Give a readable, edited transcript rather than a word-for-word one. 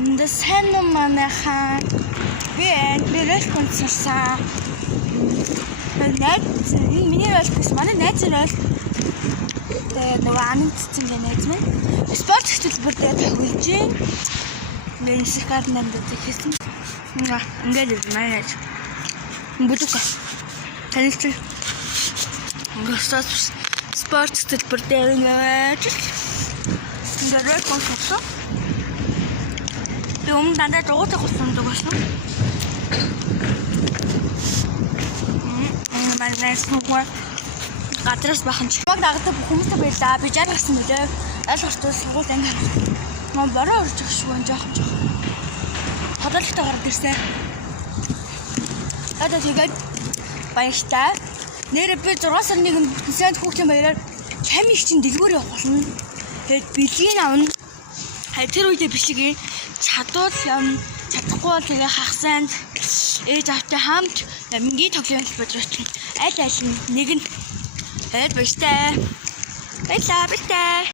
Энд сайн манайхан би респонсорсаа миний респонс манай найз рэл тэгээд нөгөө анын цэцэн найз минь спорт хөтөлбөр дээр тахилж энэ сэркаар нэмдэг хийсэн. Ингээд манай найз бүдүүк танилт спорт хөтөлбөр дээр ингээд респонсорсоо юм дандаа дуутай болсон байсан. Манайс нөгөө гадраас бахан ч баг дагдаг хүмүүстэй байлаа. Би жаа гарсан мөлөө. Аль гартаа сургууль анги. Мөн бороо орж их шүү жоохон. Хоолойтой гараад ирсэн. Одоо тэгээд баяртай. Нэр би 6 сарын 1-нд бүтэн сайн хүүхдийн баяраар чамиг чинь дэлгүүр явах болно. Тэгээд бэлгийн авна. Тэр үедээ бичлэгийн чадвал чадахгүй бол тэгээ хагасанд ээж автай хамт намгийн тоглоом бодрооч аль нэг нь баяртай. Баярлалаа.